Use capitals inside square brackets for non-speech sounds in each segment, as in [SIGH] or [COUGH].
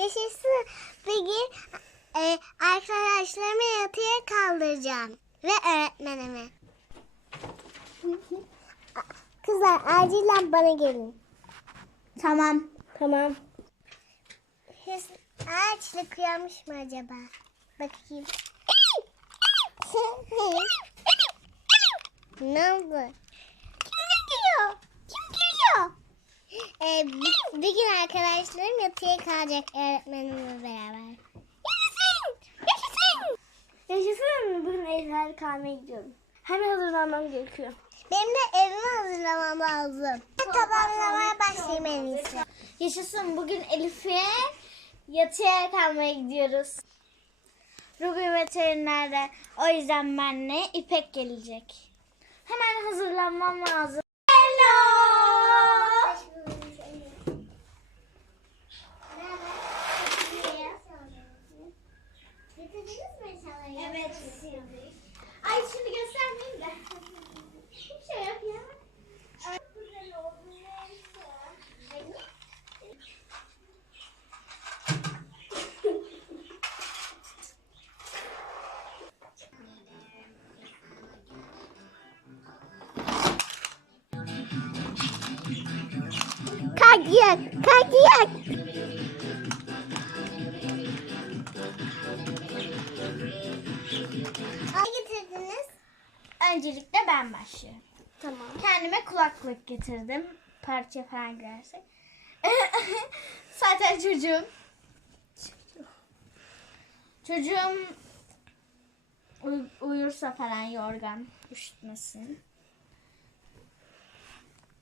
Yaşasın. Bugün e, arkadaşlarımı yatıya kaldıracağım. Ve öğretmenimi. Kızlar acilen bana gelin. Tamam. Tamam. His, ağaçlık uyanmış mı acaba? Bakayım. [LAUGHS] ne oldu? Kim geliyor? Kim geliyor? [LAUGHS] Ee, bir, gün arkadaşlarım yatıya kalacak öğretmenimle beraber. Yaşasın! Yaşasın! Yaşasın bugün evler kalmaya gidiyorum. Hemen hazırlanmam gerekiyor. Benim de evimi hazırlamam lazım. Tamamlamaya başlayayım en iyisi. Yaşasın bugün Elif'e yatıya kalmaya gidiyoruz. Bugün veterinerde. O yüzden benle İpek gelecek. Hemen hazırlanmam lazım. Hello. Yak. Ne getirdiniz? Öncelikle ben başlıyorum. Tamam. Kendime kulaklık getirdim. Parça falan girersek. [LAUGHS] Zaten çocuğum. Çocuğum uy- uyursa falan yorgan üşütmesin.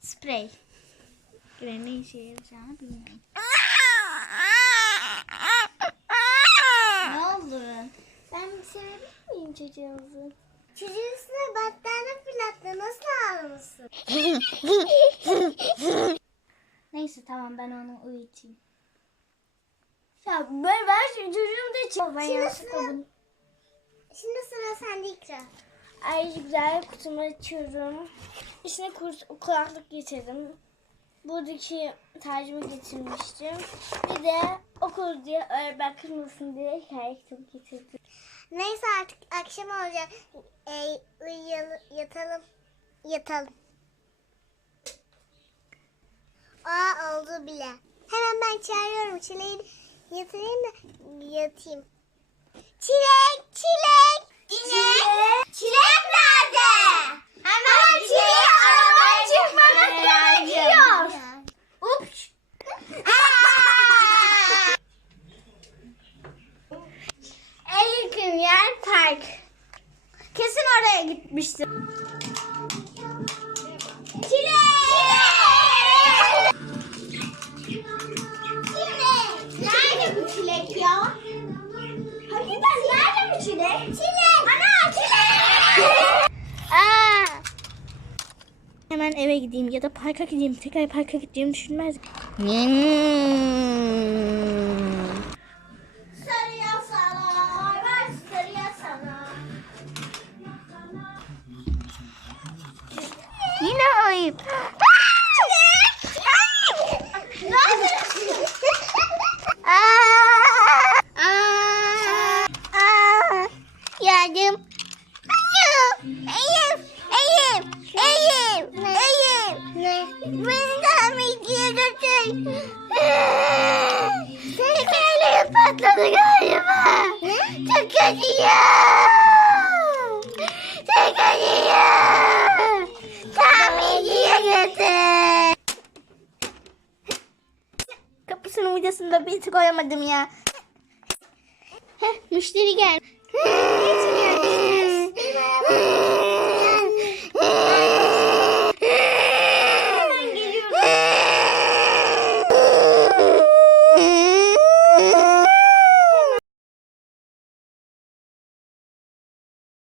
Sprey. Yine ne işe yarayacağını bilmiyorum. ne oldu? Ben sevebilir miyim çocuğunuzu? Çocuğun üstüne battaniye fırlattı. Nasıl ağlamışsın? Neyse tamam ben onu uyutayım. Ya ben, ben çocuğum da için. Ben Şimdi sıra- Şimdi sıra sende ikra. Ay güzel kutumu açıyorum. İçine kulaklık getirdim. Buradaki tacımı getirmiştim. Bir de okul diye öğretmen kırmasın diye hikaye kitabı getirdim. Neyse artık akşam olacak. Ee, uyuyalım, yatalım. Yatalım. Aa oldu bile. Hemen ben çağırıyorum. Çileği yatırayım da yatayım. Çilek, çilek. Çilek. Çilek nerede? Hemen çileği arabaya çıkmamız gerekiyor. Ups. En yakın yer park. Kesin oraya gitmiştim. Çilek! Çilek! Nerede bu çilek ya? Nerede bu çilek? Çilek! Ana! Hemen eve gideyim ya da parka gideyim. Tekrar parka gideceğimi düşünmez. Sarıya Yine ayıp. Yardım. Ayıp! Ayıp! Ayıp! Ayıp! Ayıp! Ne? Beni hamitliğe götür. Tekerleğim patladı galiba. Ne? Çok kötüyüm. Çok kötüyüm. Tamirciye götür. Kapısının vidasında bir tık koyamadım ya. Heh, müşteri gel.